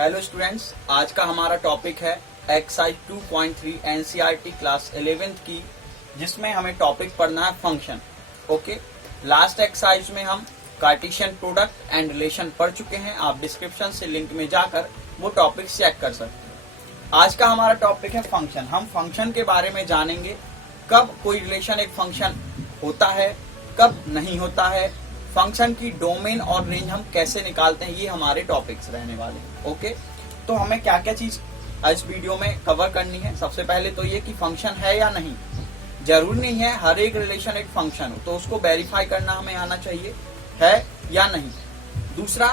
Hello students, आज का हमारा टॉपिक है एक्सरसाइज 2.3 एनसीईआरटी क्लास 11th की, जिसमें हमें टॉपिक पढ़ना है फंक्शन। ओके, लास्ट एक्सरसाइज में हम कार्टेशियन प्रोडक्ट एंड रिलेशन पढ़ चुके हैं। आप डिस्क्रिप्शन से लिंक में जाकर वो टॉपिक चेक कर सकते हैं। आज का हमारा टॉपिक है फंक्शन। हम फंक्शन के बारे में जानेंगे, कब कोई रिलेशन एक फंक्शन होता है, कब नहीं होता है, फंक्शन की डोमेन और रेंज हम कैसे निकालते हैं, ये हमारे टॉपिक्स रहने वाले हैं। ओके, तो हमें क्या क्या चीज इस वीडियो में कवर करनी है। सबसे पहले तो ये कि फंक्शन है या नहीं। जरूरी नहीं है हर एक रिलेशन एक फंक्शन हो, तो उसको वेरीफाई करना हमें आना चाहिए है या नहीं। दूसरा,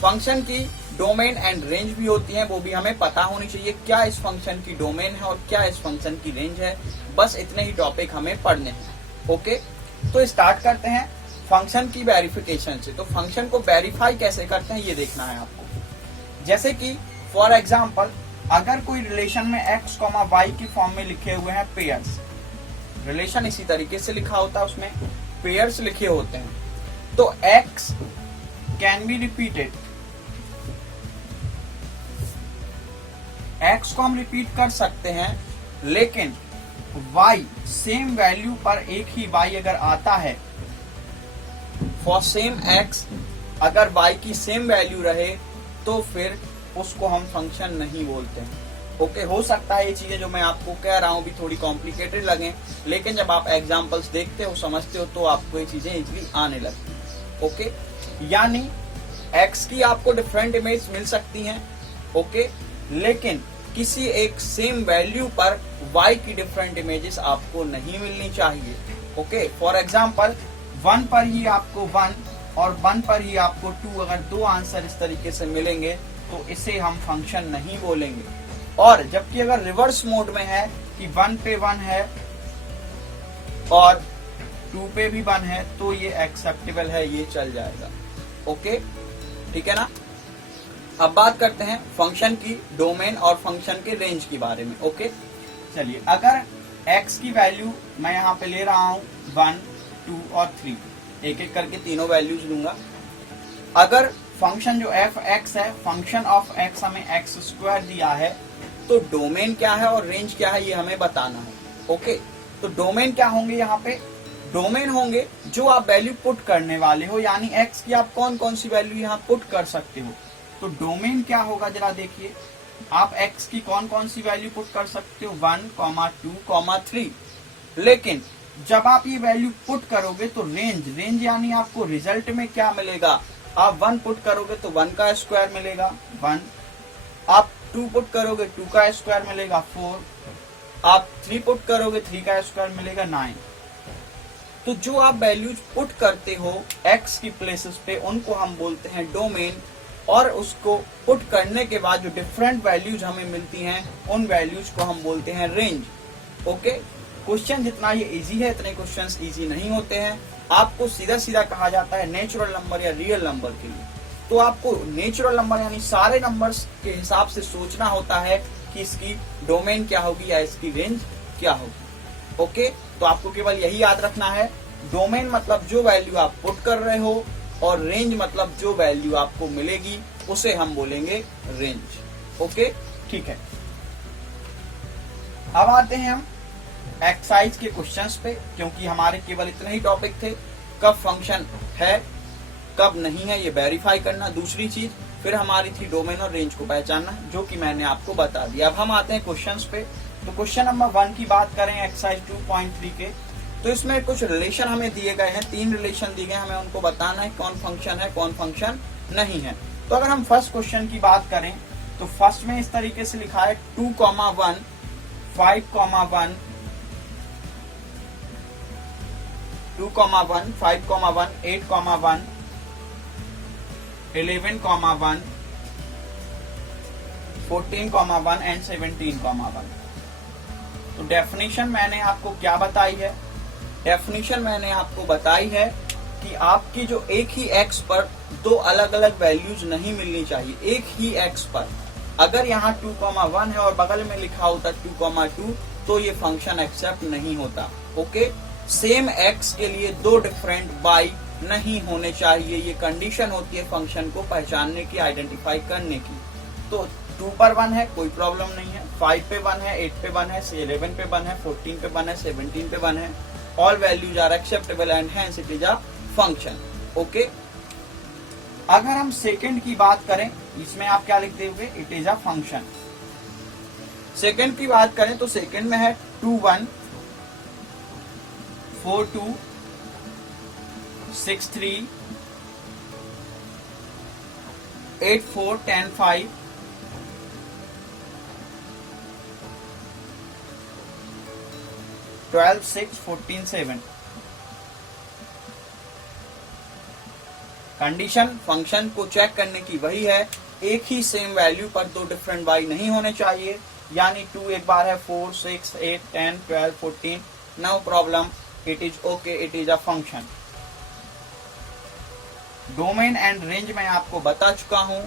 फंक्शन की डोमेन एंड रेंज भी होती है, वो भी हमें पता होनी चाहिए, क्या इस फंक्शन की डोमेन है और क्या इस फंक्शन की रेंज है। बस इतने ही टॉपिक हमें पढ़ने हैं। ओके, तो स्टार्ट करते हैं फंक्शन की वेरिफिकेशन से। तो फंक्शन को वेरीफाई कैसे करते हैं ये देखना है आपको। जैसे कि फॉर एग्जांपल, अगर कोई रिलेशन में x, y के फॉर्म में लिखे हुए हैं पेयर्स, रिलेशन इसी तरीके से लिखा होता है, उसमें पेयर्स लिखे होते हैं, तो x can be repeated, x को हम रिपीट कर सकते हैं, लेकिन y सेम वैल्यू पर एक ही y अगर आता है, फॉर सेम x अगर y की सेम वैल्यू रहे तो फिर उसको हम फंक्शन नहीं बोलते हैं। ओके, हो सकता है ये चीजें जो मैं आपको कह रहा हूं भी थोड़ी कॉम्प्लिकेटेड लगे, लेकिन जब आप एग्जांपल्स देखते हो, समझते हो, तो आपको ये चीजें इजीली आने लगती हैं। ओके, यानी x की आपको डिफरेंट इमेज मिल सकती हैं, ओके, लेकिन किसी एक सेम वैल्यू पर y की डिफरेंट इमेजेस आपको नहीं मिलनी चाहिए। ओके, फॉर एग्जांपल 1 पर ही आपको 1 और 1 पर ही आपको 2, अगर दो आंसर इस तरीके से मिलेंगे तो इसे हम फंक्शन नहीं बोलेंगे। और जबकि अगर रिवर्स मोड में है कि 1 पे 1 है और 2 पे भी 1 है, तो ये एक्सेप्टेबल है, ये चल जाएगा। ओके, ठीक है ना। अब बात करते हैं फंक्शन की डोमेन और फंक्शन के रेंज के बारे में। ओके, चलिए, अगर x की वैल्यू मैं यहाँ पे ले रहा हूँ 1, 2 और 3, एक एक करके तीनों वैल्यूज लूंगा। अगर फंक्शन जो f x है, फंक्शन ऑफ x हमें x² दिया है, तो डोमेन क्या है और रेंज क्या है ये हमें बताना है। ओके, तो डोमेन क्या होंगे, यहाँ पे डोमेन होंगे जो आप वैल्यू पुट करने वाले हो, यानी x की आप कौन कौन सी वैल्यू यहाँ पुट कर सकते हो। तो डोमेन क्या होगा जरा देखिए, आप x की कौन कौन सी वैल्यू पुट कर सकते हो, 1, 2, 3, लेकिन जब आप ये वैल्यू पुट करोगे तो रेंज यानी आपको रिजल्ट में क्या मिलेगा। आप 1 पुट करोगे तो 1 का स्क्वायर मिलेगा 1, आप 2 पुट करोगे 2 का स्क्वायर मिलेगा 4, आप 3 पुट करोगे 3 का स्क्वायर मिलेगा 9। तो जो आप वैल्यूज पुट करते हो x की प्लेसेस पे, उनको हम बोलते हैं डोमेन, और उसको पुट करने के बाद जो डिफरेंट वैल्यूज हमें मिलती हैं, उन वैल्यूज को हम बोलते हैं रेंज। ओके, क्वेश्चन जितना ये इजी है, इतने क्वेश्चंस इजी नहीं होते हैं। आपको सीधा सीधा कहा जाता है नेचुरल नंबर या रियल नंबर के लिए, तो आपको नेचुरल नंबर यानी सारे नंबर्स के हिसाब से सोचना होता है कि इसकी डोमेन क्या होगी या इसकी रेंज क्या होगी। ओके, तो आपको केवल यही याद रखना है, डोमेन मतलब जो वैल्यू आप पुट कर रहे हो, और रेंज मतलब जो वैल्यू आपको मिलेगी उसे हम बोलेंगे रेंज। ओके, ठीक है। अब आते हैं हम एक्सरसाइज के क्वेश्चंस पे, क्योंकि हमारे केवल इतने ही टॉपिक थे, कब फंक्शन है कब नहीं है ये वेरीफाई करना, दूसरी चीज फिर हमारी थी डोमेन और रेंज को पहचानना, जो कि मैंने आपको बता दिया। अब हम आते हैं क्वेश्चंस पे। तो क्वेश्चन नंबर 1 की बात करें एक्सरसाइज 2.3 के, तो इसमें कुछ रिलेशन हमें दिए गए हैं, 3 रिलेशन दिए गए, हमें उनको बताना है कौन फंक्शन है कौन फंक्शन नहीं है। तो अगर हम फर्स्ट क्वेश्चन की बात करें, तो फर्स्ट में इस तरीके से लिखा है 2, 1, 5, 1, 2, 1, 5, 1, 8, 1, 11, 1, 14, 1 एंड 17, 1। तो डेफिनेशन मैंने आपको क्या बताई है, डेफिनेशन मैंने आपको बताई है कि आपकी जो एक ही x पर दो अलग अलग वैल्यूज नहीं मिलनी चाहिए। एक ही x पर अगर यहाँ 2, 1 है और बगल में लिखा होता 2, 2, तो ये फंक्शन एक्सेप्ट नहीं होता। ओके, सेम x के लिए दो डिफरेंट y नहीं होने चाहिए, ये कंडीशन होती है फंक्शन को पहचानने की, आइडेंटिफाई करने की। तो 2 पर 1 है, कोई प्रॉब्लम नहीं है, 5 पे 1 है, 8 पे 1 है, 11 पे 1 है, 14 पे 1 है, 17 पे 1 है, all values are acceptable and hence it is a function. Okay, अगर हम सेकंड की बात करें, इसमें आप क्या लिख दोगे, it is a function. Second की बात करें तो सेकंड में है 2 1 4 2 6 3 8 4 10 5 12 6 14 7। कंडीशन फंक्शन को चेक करने की वही है, एक ही सेम वैल्यू पर दो डिफरेंट वाई नहीं होने चाहिए, यानी 2 एक बार है, 4 6 8 10 12 14, no problem, it is okay, it is a function. Domain and range मैं आपको बता चुका हूं।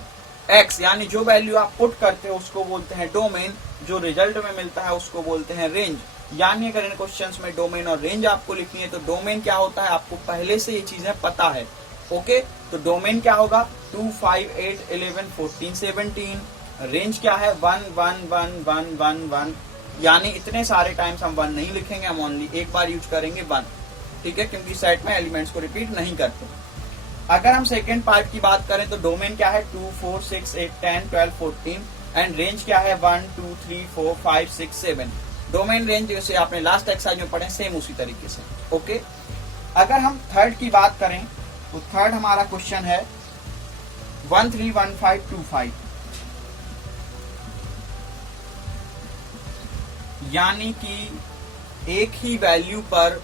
एक्स यानी जो वैल्यू आप पुट करते हो उसको बोलते हैं डोमेन, जो रिजल्ट में मिलता है उसको बोलते हैं रेंज। यानी अगर इन क्वेश्चंस में डोमेन और रेंज आपको लिखनी है तो डोमेन क्या होता है आपको पहले से ये चीजें पता है। ओके, तो डोमेन क्या होगा, 2 5 8 11 14 17। रेंज क्या है, 1 1 1 1 1 1, यानी इतने सारे टाइम्स हम 1 नहीं लिखेंगे, हम ओनली एक बार यूज करेंगे 1, ठीक है, क्योंकि सेट में एलिमेंट्स को रिपीट नहीं करते। अगर हम सेकेंड पार्ट की बात करें तो डोमेन क्या है, 2 4 6 8 10 12 14, एंड रेंज क्या है, 1 2 3 4 5 6 7। डोमेन रेंज जैसे आपने लास्ट एक्सरसाइज में पढ़े सेम उसी तरीके से। ओके, अगर हम थर्ड की बात करें तो थर्ड हमारा क्वेश्चन है 1 3 1 5 2 5, यानी कि एक ही वैल्यू पर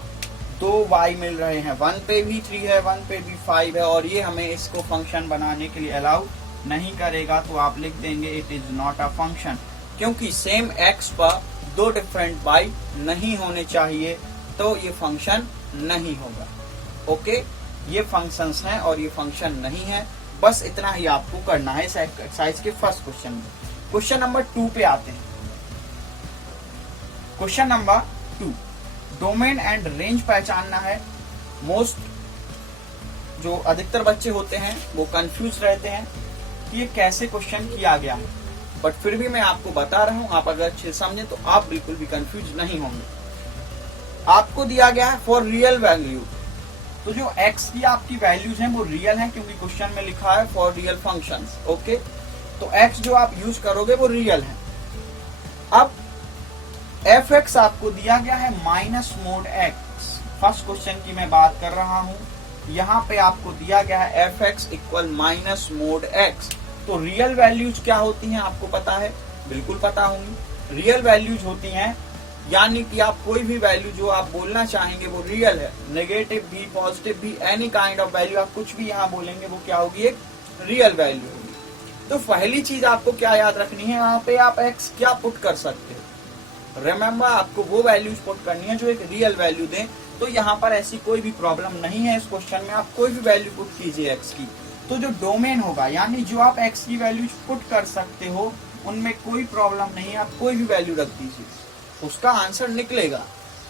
2 y मिल रहे हैं, 1 पे भी 3 है, 1 पे भी 5 है, और ये हमें इसको फंक्शन बनाने के लिए अलाउ नहीं करेगा, तो आप लिख देंगे it is not a function, क्योंकि सेम x पर 2 डिफरेंट y नहीं होने चाहिए, तो ये फंक्शन नहीं होगा। ओके, ये फंक्शंस हैं और ये फंक्शन नहीं है, बस इतना ही आपको करना है इस एक्सरसाइज के फर्स्ट क्वेश्चन में। क्वेश्चन नंबर 2 पे आते हैं। Question number 2, domain and range पहचानना है। मोस्ट जो अधिकतर बच्चे होते हैं वो कंफ्यूज रहते हैं कि ये कैसे क्वेश्चन किया गया है, बट फिर भी मैं आपको बता रहा हूं, आप अगर अच्छे समझे तो आप बिल्कुल भी कंफ्यूज नहीं होंगे। आपको दिया गया है फॉर रियल वैल्यू, तो जो x की आपकी वैल्यूज हैं वो रियल हैं, क्योंकि क्वेश्चन में लिखा है फॉर रियल फंक्शंस। ओके, तो x जो आप यूज करोगे वो रियल है। अब fx आपको दिया गया है minus mode x, first question की मैं बात कर रहा हूं, यहां पे आपको दिया गया है fx equal minus mode x। तो रियल वैल्यूज क्या होती हैं आपको पता है, बिल्कुल पता होंगी। रियल वैल्यूज होती हैं यानी कि आप कोई भी वैल्यू जो आप बोलना चाहेंगे वो रियल है, नेगेटिव भी पॉजिटिव भी, एनी काइंड ऑफ वैल्यू आप कुछ भी यहाँ बोलेंगे वो क्या होगी, एक रियल वैल्यू होगी। तो पहली चीज आपको क्या याद रखनी है, यहाँ पे आप x क्या पुट कर सकते हो, रिमेम्बर आपको वो वैल्यूज पुट करनी है जो एक रियल वैल्यू दें। तो यहाँ पर ऐसी कोई भी प्रॉब्लम नहीं है, इस क्वेश्चन में आप कोई भी वैल्यू पुट कीजिए x की। तो जो डोमेन होगा यानी जो आप x की वैल्यूज पुट कर सकते हो उनमें कोई प्रॉब्लम नहीं है, आप कोई भी वैल्यू रख दीजिए, उसका आंसर निकलेगा।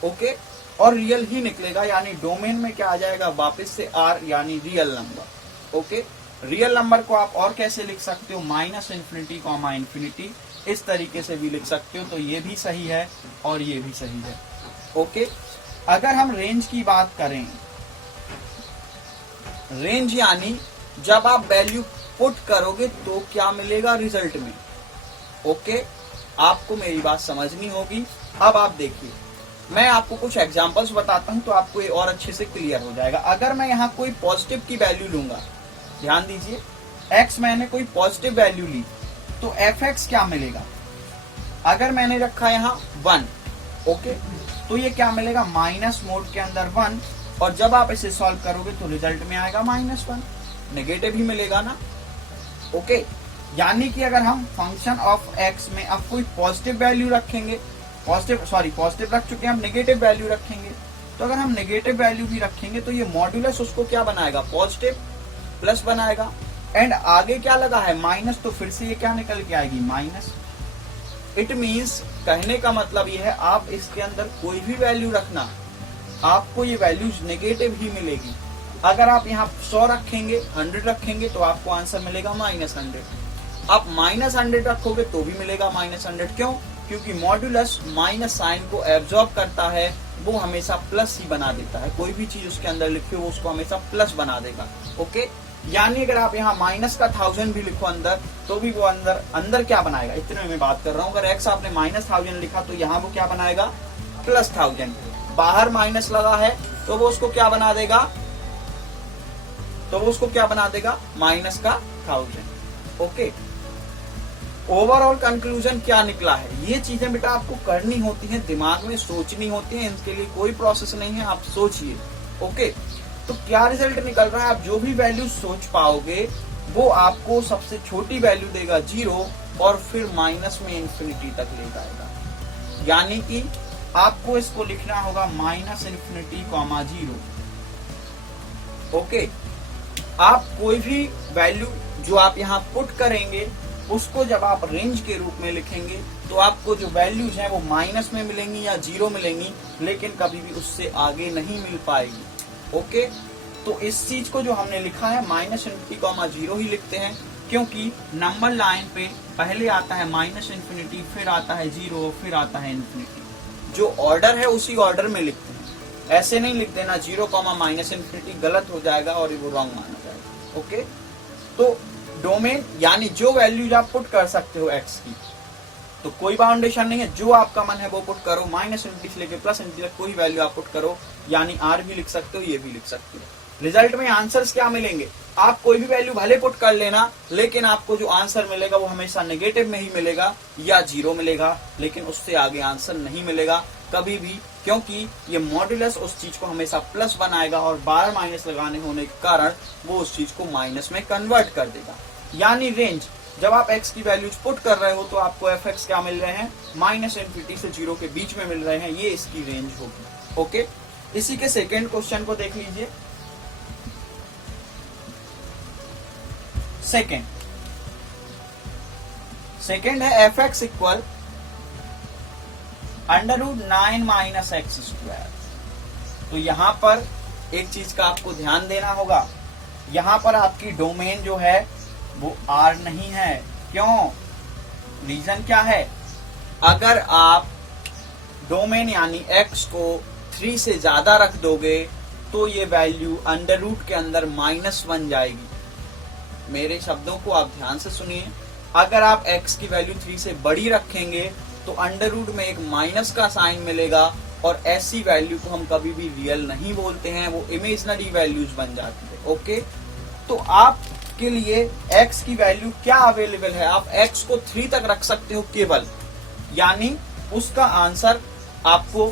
ओके, और रियल ही निकलेगा, यानी डोमेन में क्या आ जाएगा वापस से r, यानी real number. Okay, real number को आप और कैसे लिख सकते हो, माइनस इन्फिनिटी कॉमा इन्फिनिटी, इस तरीके से भी लिख सकते हो, तो ये भी सही है और ये भी सही है। ओके, अगर हम रेंज की बात करें, रेंज यानी जब आप वैल्यू पुट करोगे तो क्या मिलेगा रिजल्ट में। ओके, आपको मेरी बात समझनी होगी। अब आप देखिए, मैं आपको कुछ एग्जांपल्स बताता हूं तो आपको ये और अच्छे से क्लियर हो जाएगा। अगर मैं यहाँ कोई पॉजिटिव की वैल्यू लूंगा, ध्यान दीजिए, x मैंने कोई पॉजिटिव वैल्यू ली तो fx क्या मिलेगा, अगर मैंने रखा यहाँ 1, ओके, तो ये क्या मिलेगा, माइनस मोड के अंदर 1, और जब आप इसे सॉल्व करोगे तो रिजल्ट में आएगा -1, नेगेटिव ही मिलेगा ना। ओके, यानी कि अगर हम फंक्शन ऑफ x में अब कोई पॉजिटिव वैल्यू रखेंगे, पॉजिटिव रख चुके हैं, हम नेगेटिव वैल्यू रखेंगे, तो अगर हम नेगेटिव वैल्यू भी रखेंगे तो ये मॉड्यूलस उसको क्या बनाएगा, पॉजिटिव प्लस बनाएगा, एंड आगे क्या लगा है माइनस, तो फिर से ये क्या निकल के आएगी, माइनस। इट मीन्स कहने का मतलब ये है आप इसके अंदर कोई भी वैल्यू रखना, आपको ये वैल्यूज नेगेटिव ही मिलेगी। अगर आप यहाँ 100 रखेंगे, 100 रखेंगे तो आपको आंसर मिलेगा -100। आप -100 रखोगे तो भी मिलेगा -100। क्यों? क्योंकि मॉड्यूलस माइनस साइन को एब्जॉर्ब करता है, वो हमेशा प्लस ही बना देता है। कोई भी चीज उसके अंदर लिखे हो उसको हमेशा प्लस बना देगा। ओके, यानी अगर आप यहाँ माइनस का 1000 भी लिखो अंदर, तो भी वो अंदर क्या बनाएगा, इतने में बात कर रहा हूँ। अगर एक्स आपने -1000 लिखा तो यहाँ वो क्या बनाएगा, +1000। बाहर माइनस लगा है तो वो उसको क्या बना देगा, माइनस का 1000। ओके, ओवरऑल कंक्लूजन क्या निकला है, ये चीजें बेटा आपको करनी होती हैं, दिमाग में सोचनी होती है, इनके लिए कोई प्रोसेस नहीं है, आप सोचिए। ओके, तो क्या रिजल्ट निकल रहा है, आप जो भी वैल्यू सोच पाओगे वो आपको सबसे छोटी वैल्यू देगा 0 और फिर माइनस में इंफिनिटी तक ले जाएगा। यानी कि आपको इसको लिखना होगा -∞, 0। ओके, आप कोई भी वैल्यू जो आप यहाँ पुट करेंगे उसको जब आप रेंज के रूप में लिखेंगे तो आपको जो वैल्यूज हैं वो माइनस में मिलेंगी या 0 मिलेंगी, लेकिन कभी भी उससे आगे नहीं मिल पाएगी। ओके, तो इस चीज को जो हमने लिखा है -∞, 0 ही लिखते हैं, क्योंकि नंबर लाइन पे पहले आता है -∞, फिर आता है 0, फिर आता है इंफिनिटी। जो ऑर्डर है उसी ऑर्डर में लिखते हैं, ऐसे नहीं लिख देना 0, -∞, गलत हो जाएगा और वो रॉन्ग माना जाएगा। ओके, तो डोमेन यानी जो वैल्यूज आप पुट कर सकते हो एक्स की, तो कोई बाउंडेशन नहीं है, जो आपका मन है वो पुट करो, -∞ से लेके +∞ तक कोई वैल्यू आप पुट करो, यानी आर भी लिख सकते हो, ये भी लिख सकते हो। रिजल्ट में आंसर्स क्या मिलेंगे, आप कोई भी वैल्यू भले पुट कर लेना, लेकिन आपको जो आंसर मिलेगा वो हमेशा नेगेटिव में ही मिलेगा या 0 मिलेगा, लेकिन उससे आगे आंसर नहीं मिलेगा कभी भी, क्योंकि ये मॉड्यूलस उस चीज को हमेशा प्लस बनाएगा और बार माइनस लगाने होने के कारण वो उस चीज को माइनस में कन्वर्ट कर देगा। यानी रेंज, जब आप x की वैल्यूज पुट कर रहे हो तो आपको fx क्या मिल रहे हैं, -∞ से 0 के बीच में मिल रहे हैं, ये इसकी रेंज होगी। ओके, इसी के सेकेंड क्वेश्चन को देख लीजिए। सेकेंड है fx इक्वल √9 - x²। तो यहां पर एक चीज का आपको ध्यान देना होगा, यहां पर आपकी डोमेन जो है वो R नहीं है। क्यों? रीजन क्या है, अगर आप डोमेन यानी x को 3 से ज्यादा रख दोगे तो ये वैल्यू अंडर रूट के अंदर -1 बन जाएगी। मेरे शब्दों को आप ध्यान से सुनिए, अगर आप x की वैल्यू 3 से बड़ी रखेंगे तो अंडर रूट में एक माइनस का साइन मिलेगा, और ऐसी वैल्यू को हम कभी भी रियल नहीं बोलते हैं, वो इमेजिनरी वैल्यूज बन जाती है। ओके, तो आपके लिए x की वैल्यू क्या अवेलेबल है, आप x को 3 तक रख सकते हो केवल, यानी उसका आंसर आपको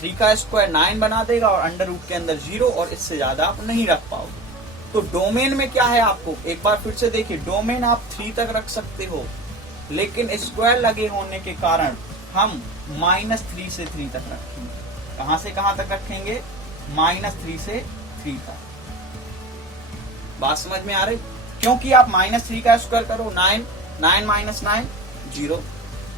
3 का स्क्वायर 9 बना देगा और अंडर रूट के अंदर 0, और इससे ज्यादा आप नहीं रख पाओगे। तो डोमेन में क्या है, आपको एक बार फिर से देखिए, डोमेन आप 3 तक रख सकते हो, लेकिन स्क्वायर लगे होने के कारण हम -3 से 3 तक रखेंगे। कहां से कहां तक रखेंगे, -3 से 3 तक। बात समझ में आ रही? क्योंकि आप -3 का स्क्वायर करो 9, 9 - 9 0,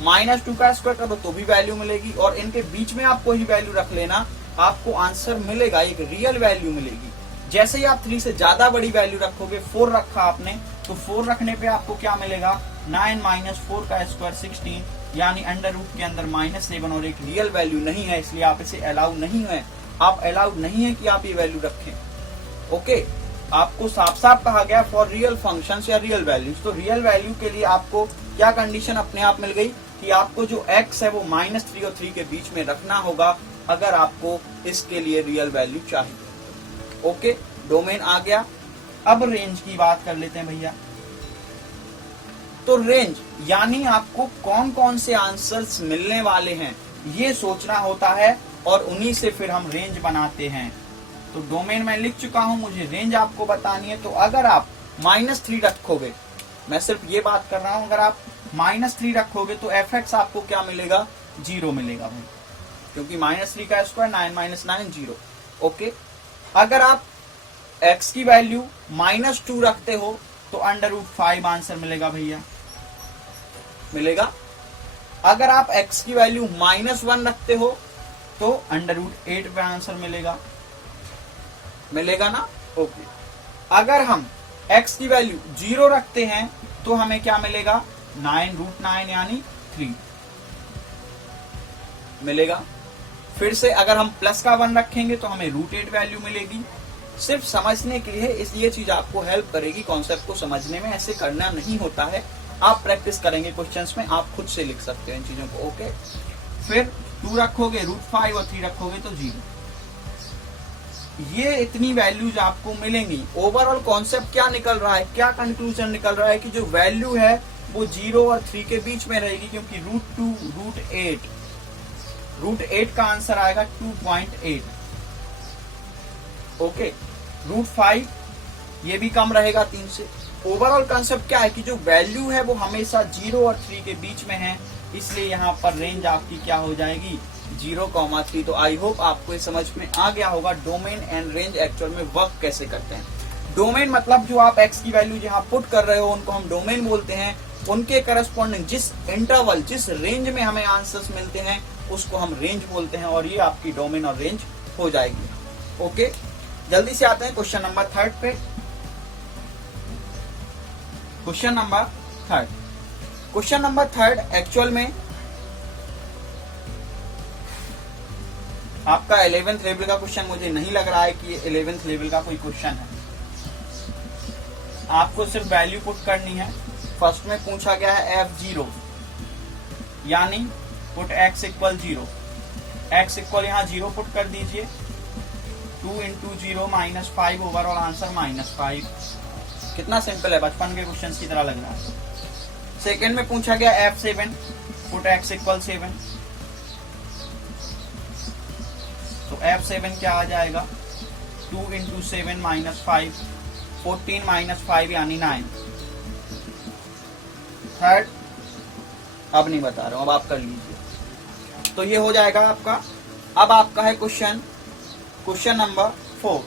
-2 का स्क्वायर करो तो भी वैल्यू मिलेगी, और इनके बीच में आप कोई वैल्यू रख लेना, आपको आंसर मिलेगा, एक रियल वैल्यू मिलेगी। जैसे ही आप 3 से ज्यादा बड़ी वैल्यू रखोगे, 4 रखा आपने, तो 4 रखने पे आपको क्या मिलेगा, 9 - 4 का स्क्वायर 16, यानी अंडर रूट के अंदर -7, और एक रियल वैल्यू नहीं है, इसलिए आप इसे अलाउ नहीं है, आप अलाउड नहीं है कि आप ये वैल्यू रखें। ओके, आपको साफ साफ कहा गया फॉर रियल फंक्शंस या रियल वैल्यूज। तो रियल वैल्यू के लिए आपको क्या कंडीशन अपने आप मिल गई कि आपको जो x है वो -3 और 3 के बीच में रखना होगा, अगर आपको इसके लिए रियल वैल्यू चाहिए। ओके, डोमेन आ गया। अब रेंज की बात कर लेते हैं भैया। तो रेंज यानी आपको कौन कौन से आंसर्स मिलने वाले हैं ये सोचना होता है, और उन्हीं से फिर हम रेंज बनाते हैं। तो डोमेन मैं लिख चुका हूं, मुझे रेंज आपको बतानी है। तो अगर आप -3 रखोगे, मैं सिर्फ ये बात कर रहा हूं, अगर आप -3 रखोगे तो fx आपको क्या मिलेगा, 0 मिलेगा भाई, क्योंकि -3 का स्क्वायर 9 - 9 0। ओके, अगर आप x की वैल्यू -2 रखते हो तो √5 आंसर मिलेगा भैया, मिलेगा। अगर आप x की वैल्यू -1 रखते हो तो √8 पे आंसर मिलेगा, मिलेगा ना। ओके, अगर हम x की वैल्यू 0 रखते हैं तो हमें क्या मिलेगा 9√9 यानी 3 मिलेगा। फिर से अगर हम प्लस का 1 रखेंगे तो हमें √8 वैल्यू मिलेगी। सिर्फ समझने के लिए इसलिए चीज आपको हेल्प करेगी, कॉन्सेप्ट को समझने में ऐसे करना नहीं होता है। आप प्रैक्टिस करेंगे क्वेश्चंस में, आप खुद से लिख सकते हो इन चीजों को। ओके, फिर 2 रखोगे √5 और 3 रखोगे तो 0। ये इतनी वैल्यूज आपको मिलेंगी। ओवरऑल कॉन्सेप्ट क्या निकल रहा है, क्या कंक्लूजन निकल रहा है कि जो वैल्यू है वो 0 और 3 के बीच में रहेगी, क्योंकि √8 का आंसर आएगा 2.8। ओके, √5 ये भी कम रहेगा 3 से। ओवरऑल कंसेप्ट क्या है कि जो वैल्यू है वो हमेशा 0 और 3 के बीच में है, इसलिए यहाँ पर रेंज आपकी क्या हो जाएगी 0,3। तो आई होप आपको ये समझ में आ गया होगा डोमेन एंड रेंज एक्चुअल में वर्क कैसे करते हैं। डोमेन मतलब जो आप x की वैल्यू जहाँ पुट कर रहे हो उनको हम डोमेन बोलते हैं। उनके करस्पॉन्डिंग जिस इंटरवल, जिस रेंज में हमें आंसर्स मिलते हैं उसको हम रेंज बोलते हैं, और ये आपकी डोमेन और रेंज हो जाएगी। ओके, जल्दी से आते हैं क्वेश्चन नंबर 3 पे। क्वेश्चन नंबर 3 एक्चुअल में आपका 11th लेवल का क्वेश्चन मुझे नहीं लग रहा है कि ये 11th लेवल का कोई क्वेश्चन है। आपको सिर्फ वैल्यू पुट करनी है। फर्स्ट में पूछा गया है f0 यानी put x equal 0। x equal यहाँ 0 पुट कर दीजिए। 2 × 0 -5, ओवरऑल आंसर -5। कितना सिंपल है, बचपन के क्वेश्चन की तरह लग रहा है। सेकेंड में पूछा गया f7, पुट x इक्वल 7। तो f7 क्या आ जाएगा 2 × 7 -5, 14 -5 यानी 9। थर्ड अब नहीं बता रहा हूं, अब आप कर लीजिए। तो ये हो जाएगा आपका। अब आपका है question number 4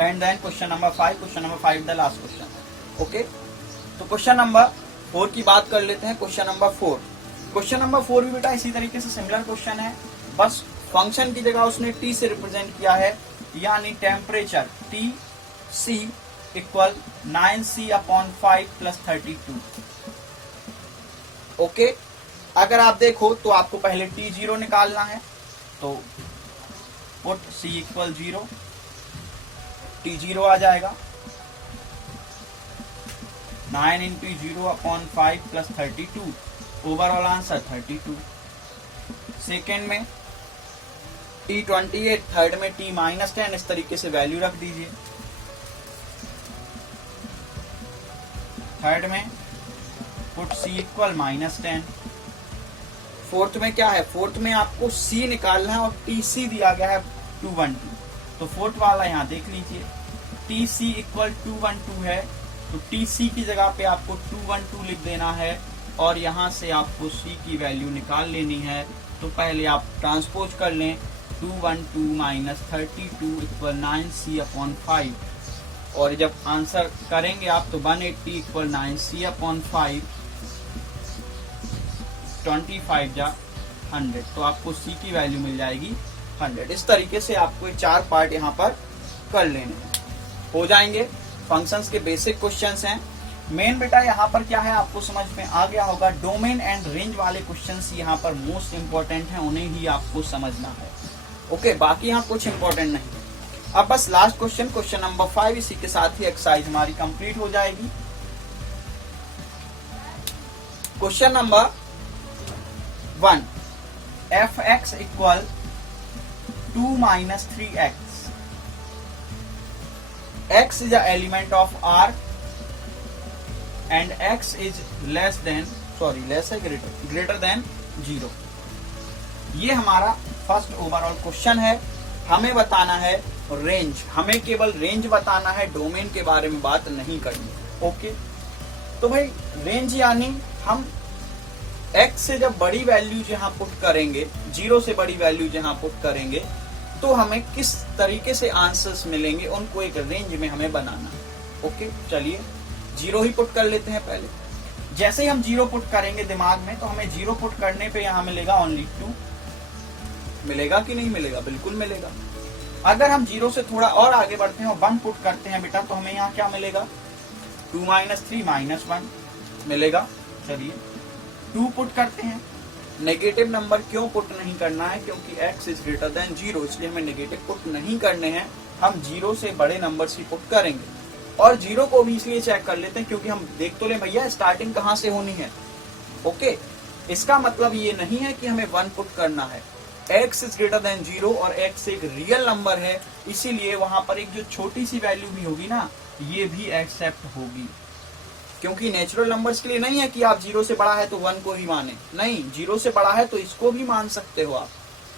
and then question number 5। Question number 5 the last question. Okay, तो क्वेश्चन नंबर 4 की बात कर लेते हैं। क्वेश्चन नंबर 4 भी बेटा इसी तरीके से सिमिलर क्वेश्चन है, बस फंक्शन की जगह उसने t से रिप्रेजेंट किया है, यानी temperature TC equal 9C/5 + 32। Okay, अगर आप देखो तो आपको पहले T0 निकालना है, तो पुट C इक्वल 0, T0 आ जाएगा 9 × 0/5 + 32, ओवरऑल आंसर 32। सेकेंड में T28, थर्ड में T-10, इस तरीके से वैल्यू रख दीजिए। थर्ड में पुट C इक्वल -10। फोर्थ में क्या है, फोर्थ में आपको C निकालना है और TC दिया गया है 212, तो फोर्थ वाला यहाँ देख लीजिए। TC इक्वल 212 है, तो TC की जगह पे आपको 212 लिख देना है और यहाँ से आपको C की वैल्यू निकाल लेनी है। तो पहले आप ट्रांसपोज कर लें, 212 - 32 इक्वल 9C/5, और जब आंसर करेंगे आप तो 180 इक्वल 9C/5, 25 जा 100, तो आपको C की वैल्यू मिल जाएगी 100। इस तरीके से आपको ये 4 पार्ट यहाँ पर कर लेने हैं, हो जाएंगे। फंक्शंस के बेसिक क्वेश्चंस हैं। मेन बेटा यहाँ पर क्या है आपको समझ में आ गया होगा, डोमेन एंड रेंज वाले क्वेश्चंस यहाँ पर मोस्ट इंपॉर्टेंट हैं, उन्हें ही आपको समझना है। ओके, बाकी यहाँ कुछ इंपॉर्टेंट नहीं। अब बस लास्ट क्वेश्चन नंबर 5, इसी के साथ ही एक्सरसाइज हमारी कंप्लीट हो जाएगी। Question number 1, fx equal 2 - 3x, x is an element of R and x is greater than 0। ये हमारा फर्स्ट ओवरऑल क्वेश्चन है। हमें बताना है रेंज, हमें केवल रेंज बताना है, डोमेन के बारे में बात नहीं करनी। ओके, तो भाई रेंज यानी हम x से जब बड़ी वैल्यू जहां पुट करेंगे, 0 से बड़ी वैल्यू जहां पुट करेंगे, तो हमें किस तरीके से आंसर्स मिलेंगे, उनको एक रेंज में हमें बनाना है। ओके, चलिए 0 ही पुट कर लेते हैं पहले। जैसे ही हम 0 पुट करेंगे दिमाग में, तो हमें 0 पुट करने पे यहाँ मिलेगा ओनली 2। मिलेगा कि नहीं मिलेगा? बिल्कुल मिलेगा। अगर हम 0 से थोड़ा और आगे बढ़ते हैं और 1 पुट करते हैं बेटा, तो हमें यहाँ क्या मिलेगा 2 माइनस 3 -1 मिलेगा। चलिए 2 पुट करते हैं। नेगेटिव नंबर क्यों पुट नहीं करना है? क्योंकि x इज ग्रेटर देन 0, इसलिए हमें नेगेटिव पुट नहीं करने हैं। हम 0 से बड़े नंबर ही पुट करेंगे। और 0 को भी इसलिए चेक कर लेते हैं क्योंकि हम देख तो ले भैया स्टार्टिंग कहाँ से होनी है। ओके, इसका मतलब ये नहीं है कि हमें 1 पुट करना है। x इज ग्रेटर देन 0 और x एक रियल नंबर है, इसीलिए वहां पर एक जो छोटी सी वैल्यू भी होगी ना, ये भी एक्सेप्ट होगी। क्योंकि नेचुरल नंबर्स के लिए नहीं है कि आप 0 से बड़ा है तो 1 को ही माने, नहीं, 0 से बड़ा है तो इसको भी मान सकते हो आप।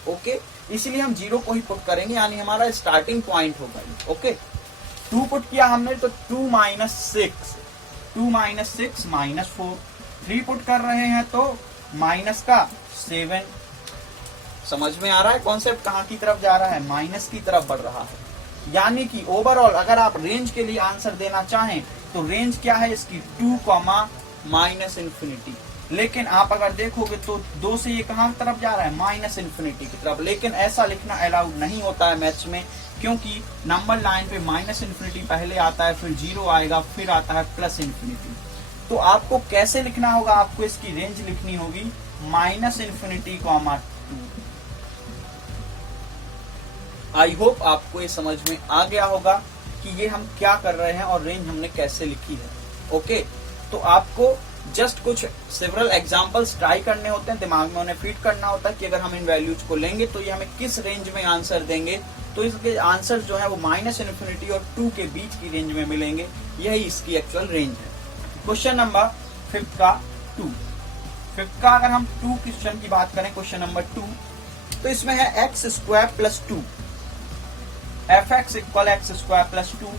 ओके, इसीलिए हम 0 को ही पुट करेंगे, यानी हमारा स्टार्टिंग पॉइंट होगा। ओके, 2 पुट किया हमने तो 2 माइनस 6 -4। 3 पुट कर रहे हैं तो माइनस का 7। समझ में आ रहा है कॉन्सेप्ट कहाँ की तरफ जा रहा है? माइनस की तरफ बढ़ रहा है। यानी कि ओवरऑल अगर आप रेंज के लिए आंसर देना चाहें तो रेंज क्या है इसकी? 2, -∞। लेकिन आप अगर देखोगे तो 2 से ये कहाँ की तरफ जा रहा है? -∞ की तरफ। लेकिन ऐसा लिखना अलाउड नहीं होता है मैथ्स में, क्योंकि नंबर लाइन पे -∞ पहले आता है, फिर 0 आएगा, फिर आता है +∞। तो आपको कैसे लिखना होगा? आपको इसकी रेंज लिखनी होगी -∞, 2। आई होप आपको ये समझ में आ गया होगा कि ये हम क्या कर रहे हैं और रेंज हमने कैसे लिखी है। ओके, तो आपको जस्ट कुछ सेवरल एग्जांपल्स ट्राई करने होते हैं, दिमाग में उन्हें फीड करना होता है कि अगर हम इन वैल्यूज को लेंगे तो ये हमें किस रेंज में आंसर देंगे। तो इसके आंसर जो है वो -∞ और 2 के बीच की रेंज में मिलेंगे, यही इसकी एक्चुअल रेंज है। क्वेश्चन नंबर 5 का 2। 5 का अगर हम 2 क्वेश्चन की बात करें, क्वेश्चन नंबर 2, तो इसमें है x² + 2, fx = x² + 2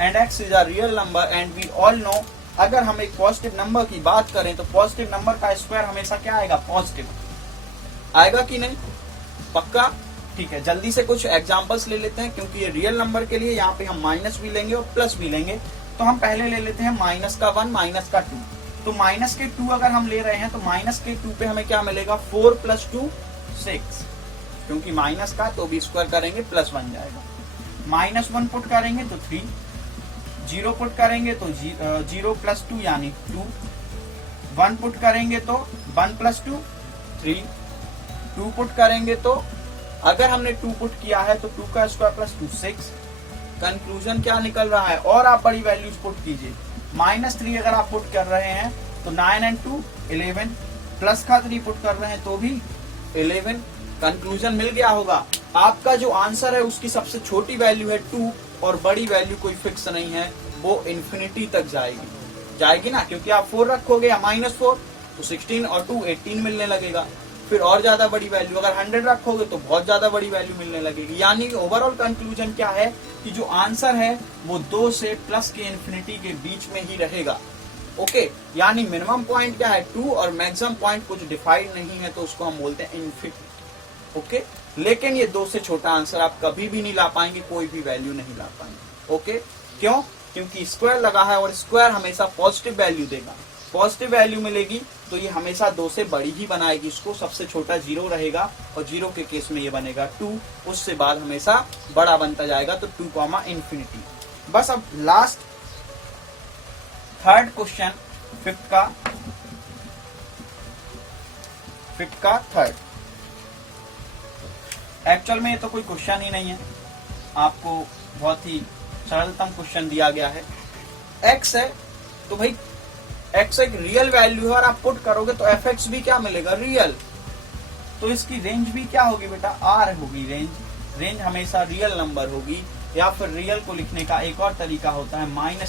and x is a real number and we all know, अगर हम एक पॉजिटिव नंबर की बात करें तो पॉजिटिव नंबर का स्क्वायर हमेशा क्या आएगा? पॉजिटिव आएगा कि नहीं? पक्का? ठीक है, जल्दी से कुछ एग्जांपल्स ले लेते हैं, क्योंकि ये रियल नंबर के लिए यहाँ पे हम माइनस भी लेंगे और प्लस भी लेंगे। तो हम पहले ले लेते हैं -1 -2। तो -2 अगर हम ले रहे हैं तो -2 पे हमें क्या मिलेगा? 4 + 2 6, क्योंकि माइनस का तो भी स्क्वायर करेंगे प्लस बन जाएगा। -1 पुट करेंगे तो 3, 0 पुट करेंगे तो 0 + 2 यानी 2, 1 पुट करेंगे तो 1 + 2 3, 2 पुट करेंगे तो अगर हमने 2 पुट किया है तो 2 का स्क्वायर + 2 6। कंक्लूजन क्या निकल रहा है? और आप बड़ी वैल्यूज पुट कीजिए। -3 अगर आप पुट कर रहे हैं तो 9 and 2 11, प्लस का 3 पुट कर रहे हैं तो भी 11। कंक्लूजन मिल गया होगा। आपका जो आंसर है उसकी सबसे छोटी वैल्यू है 2 और बड़ी वैल्यू कोई फिक्स नहीं है, वो इन्फिनिटी तक जाएगी ना, क्योंकि आप 4 रखोगे या -4 तो 16 और 2 18 मिलने लगेगा। फिर और ज्यादा बड़ी वैल्यू अगर 100 रखोगे तो बहुत ज्यादा बड़ी वैल्यू मिलने लगेगी। यानी कि ओवरऑल कंक्लूजन क्या है कि जो आंसर है वो 2 से प्लस के इन्फिनिटी के बीच में ही रहेगा। ओके, यानी मिनिमम पॉइंट क्या है? 2 और मैक्सिमम पॉइंट कुछ डिफाइंड नहीं है, तो उसको हम बोलते हैं इन्फिनिटी। ओके, लेकिन ये 2 से छोटा आंसर आप कभी भी नहीं ला पाएंगे, कोई भी वैल्यू नहीं ला पाएंगे। ओके, क्यों? क्योंकि स्क्वायर लगा है और स्क्वायर हमेशा पॉजिटिव वैल्यू देगा। पॉजिटिव वैल्यू मिलेगी तो ये हमेशा 2 से बड़ी ही बनाएगी, इसको सबसे छोटा 0 रहेगा और 0 के केस में ये बनेगा 2, उससे बाद हमेशा बड़ा बनता जाएगा, तो 2, इन्फिनिटी। बस अब लास्ट थर्ड क्वेश्चन 5 का थर्ड। एक्चुअल में ये तो कोई क्वेश्चन ही नहीं है, आपको बहुत ही सरलतम क्वेश्चन दिया गया है। x है तो भाई x एक रियल वैल्यू है और आप पुट करोगे तो fx भी क्या मिलेगा? रियल। तो इसकी रेंज भी क्या होगी बेटा? r होगी रेंज हमेशा रियल नंबर होगी। या फिर रियल को लिखने का एक और तरीका होता है -∞,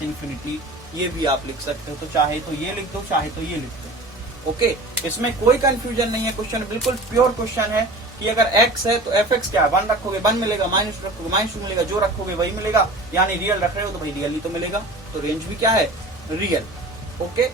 +∞, ये भी आप लिख सकते हो। तो चाहे तो ये लिख दो, चाहे तो ये लिख दो। ओके, इसमें कोई कंफ्यूजन नहीं है, क्वेश्चन बिल्कुल प्योर क्वेश्चन है कि अगर x है तो fx क्या है? 1 रखोगे 1 मिलेगा, माइनस रखोगे -2 मिलेगा, जो रखोगे वही मिलेगा, यानी रियल रख रहे हो तो भाई रियल ही तो मिलेगा। तो रेंज भी क्या है? रियल। ओके,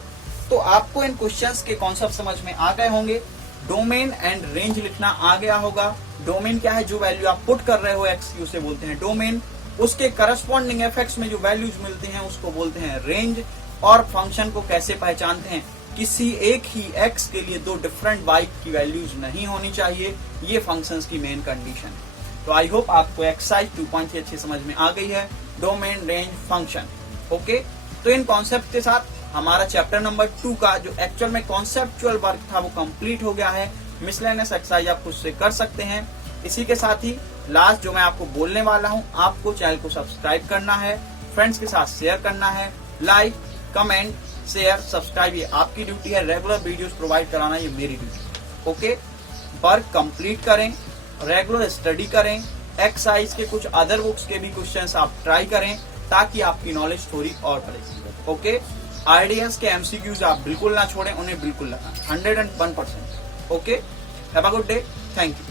तो आपको इन क्वेश्चंस के कॉन्सेप्ट समझ में आ गए होंगे। डोमेन एंड रेंज लिखना आ गया होगा। डोमेन क्या है? जो वैल्यू आप पुट कर रहे हो x की, उसे बोलते हैं डोमेन। उसके करस्पॉन्डिंग fx में जो वैल्यूज मिलते हैं उसको बोलते हैं रेंज। और फंक्शन को कैसे पहचानते हैं? किसी एक ही x के लिए 2 डिफरेंट y की वैल्यूज नहीं होनी चाहिए, ये फंक्शंस की मेन कंडीशन है। तो आई होप आपको एक्सरसाइज 2.3 अच्छी समझ में आ गई है, डोमेन, रेंज, फंक्शन। ओके, तो इन कॉन्सेप्ट के साथ हमारा चैप्टर नंबर 2 का जो एक्चुअल में कॉन्सेप्चुअल वर्क था वो कंप्लीट हो गया है। मिसलेनियस एक्सरसाइज आप खुद से कर सकते हैं। इसी के साथ ही लास्ट जो मैं आपको बोलने वाला हूं, आपको चैनल को सब्सक्राइब करना है, फ्रेंड्स के साथ शेयर करना है, लाइक कमेंट शेयर सब्सक्राइब ये आपकी ड्यूटी है, रेगुलर वीडियोस प्रोवाइड कराना ये मेरी ड्यूटी। ओके, वर्क कंप्लीट करें, रेगुलर स्टडी करें, एक्सरसाइज के कुछ अदर बुक्स के भी क्वेश्चंस आप ट्राई करें ताकि आपकी नॉलेज थोड़ी और बढ़े। ओके, आरडीएस के एमसीक्यूज आप बिल्कुल ना छोड़ें, उन्हें बिल्कुल लगाएं 101%। Okay, have a good day, thank you.